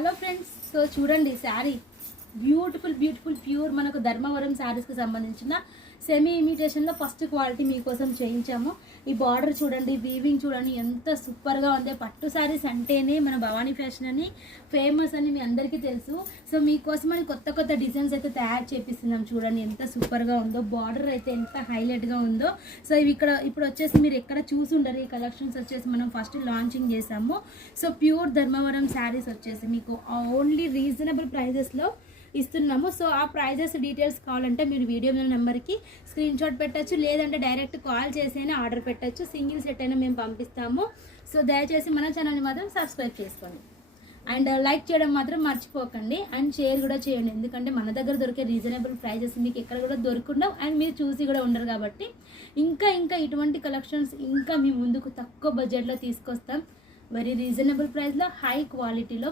Hello friends, so చూడండి sari beautiful pure మనకు ధర్మవరం శారీస్కి సంబంధించిన సెమీ ఇమిటేషన్లో ఫస్ట్ క్వాలిటీ మీకోసం చేయించాము. ఈ బార్డర్ చూడండి, వీవింగ్ చూడండి ఎంత సూపర్గా ఉంది. పట్టు శారీస్ అంటేనే మన భవానీ ఫ్యాషన్ అని ఫేమస్ అని మీ అందరికీ తెలుసు. సో మీకోసం అని కొత్త డిజైన్స్ అయితే తయారు చేపిస్తున్నాం. చూడండి ఎంత సూపర్గా ఉందో, బార్డర్ అయితే ఎంత హైలైట్గా ఉందో. సో ఇవి ఇప్పుడు వచ్చేసి మీరు ఎక్కడ చూసి ఉండరు. ఈ కలెక్షన్స్ వచ్చేసి మనం ఫస్ట్ లాంచింగ్ చేసాము. సో ప్యూర్ ధర్మవరం శారీస్ వచ్చేసి మీకు ఓన్లీ రీజనబుల్ ప్రైజెస్లో ఇస్తున్నాము. సో ఆ ప్రైజెస్ డీటెయిల్స్ కావాలంటే మీరు వీడియో మీద నెంబర్కి స్క్రీన్ షాట్ పెట్టచ్చు, లేదంటే డైరెక్ట్ కాల్ చేసైనా ఆర్డర్ పెట్టచ్చు. సింగిల్ సెట్ అయినా మేము పంపిస్తాము. సో దయచేసి మన ఛానల్ని మాత్రం సబ్స్క్రైబ్ చేసుకోండి అండ్ లైక్ చేయడం మాత్రం మర్చిపోకండి అండ్ షేర్ కూడా చేయండి. ఎందుకంటే మన దగ్గర దొరికే రీజనబుల్ ప్రైజెస్ మీకు ఎక్కడ కూడా దొరకకుండా అండ్ మీరు చూసి కూడా ఉండరు కాబట్టి ఇంకా ఇటువంటి కలెక్షన్స్ ఇంకా మీ ముందుకు తక్కువ బడ్జెట్లో తీసుకొస్తాం. వెరీ రీజనబుల్ ప్రైస్లో హై క్వాలిటీలో